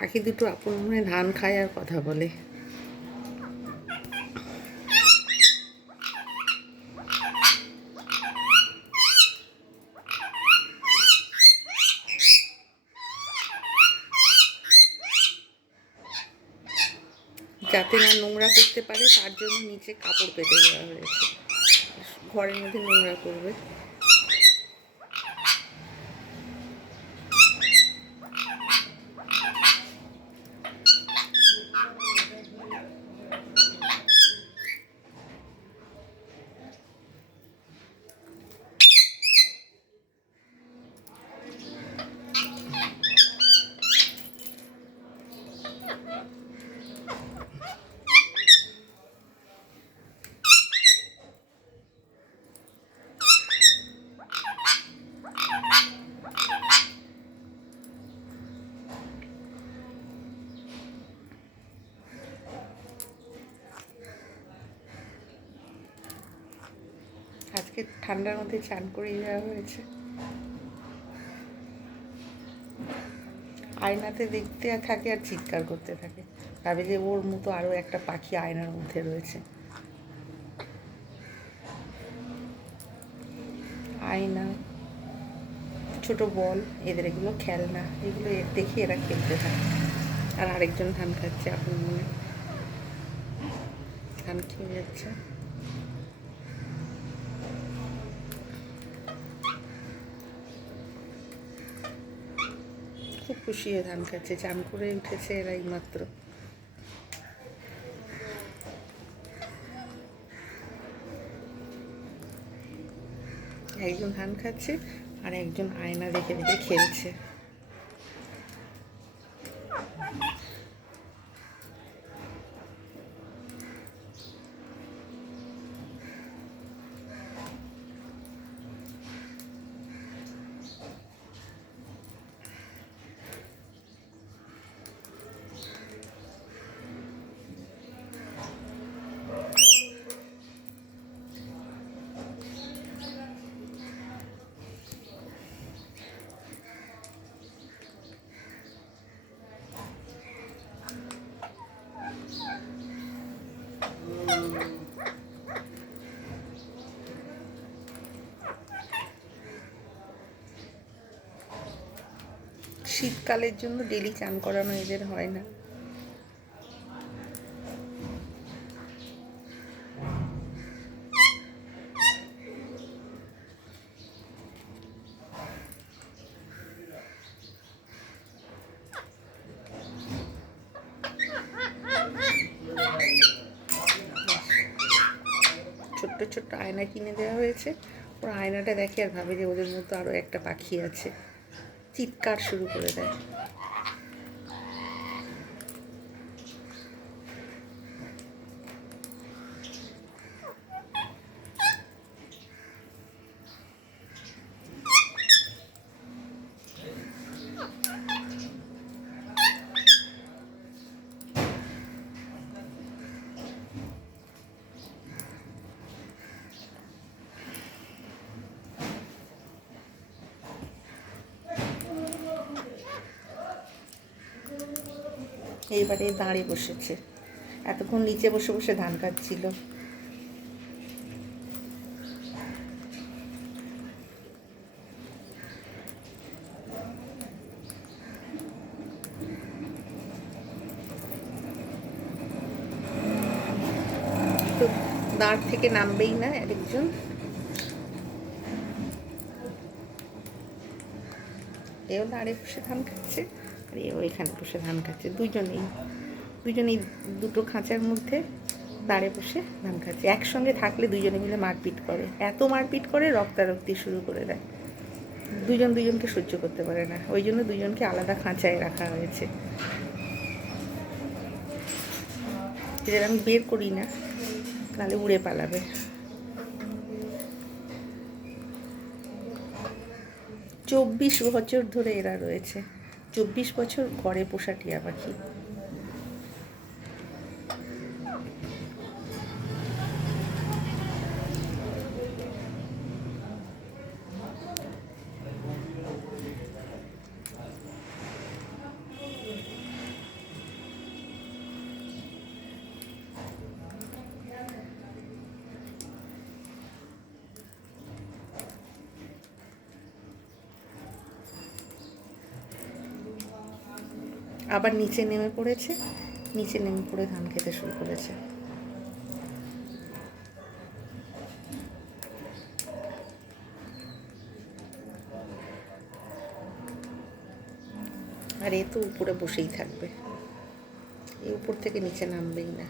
পাখি দুটো আপন মনে ধান খায় আর কথা বলে। যাতে না নোংরা করতে পারে, তার জন্য নিচে কাপড় পেতে দেওয়া হয়েছে। ঘরের মধ্যে নোংরা করবে। আজকে ঠান্ডার মধ্যে চান করে যাওয়া হয়েছে। আয়নাতে দেখতে থাকে আর চিৎকার করতে থাকে। ভাবে যে ওর মতো আরও একটা পাখি আয়নার মধ্যে রয়েছে। আয়না, ছোট বল, এদের এগুলো খেলনা, এগুলো দেখে এরা খেলতে থাকে। আর আরেকজন ধান খাচ্ছে আপন মনে ধান খেয়ে যাচ্ছে। খুব খুশি হয়ে ধান খাচ্ছে চান করে উঠেছে এরা মাত্র একজন ধান খাচ্ছে আর একজন আয়না দেখে দেখে খেলছে। শীতকালের জন্য ডেলি চান করানো এদের হয় না। ছোট্ট আয়না কিনে দেওয়া হয়েছে। ওরা আয়নাটা দেখে আর ভাবে যে ওদের মতো আরও একটা পাখি আছে। চিৎকার শুরু করে দেয়। এইবারে দাঁড়িয়ে বসেছে। এতক্ষণ নিচে বসে বসে ধান কাটছিল। দাঁড় থেকে নামবেই না আরেকজন। এও দাঁড়িয়ে বসে ধান খাচ্ছে আর বসে ধান খাচ্ছে। দুজনেই দুজনেই দুটো খাঁচার মধ্যে দাঁড়ে বসে ধান খাচ্ছে। একসঙ্গে থাকলে দুজনে মিলে মারপিট করে। এত মারপিট করে রক্তারক্তি শুরু করে দেয়। দুজন দুজনকে সহ্য করতে পারে না। ওই জন্য দুজনকে আলাদা খাঁচায় রাখা হয়েছে। এদের আমি বের করি না, নাহলে উড়ে পালাবে। চব্বিশ বছর ধরে এরা রয়েছে। চব্বিশ বছর ঘরে পোষা টিয়া পাখি। আবার নিচে নেমে পড়েছে, নিচে নেমে পড়ে ধান খেতে শুরু করেছে। আর এ তো উপরে বসেই থাকবে। এ উপর থেকে নিচে নামবেই না।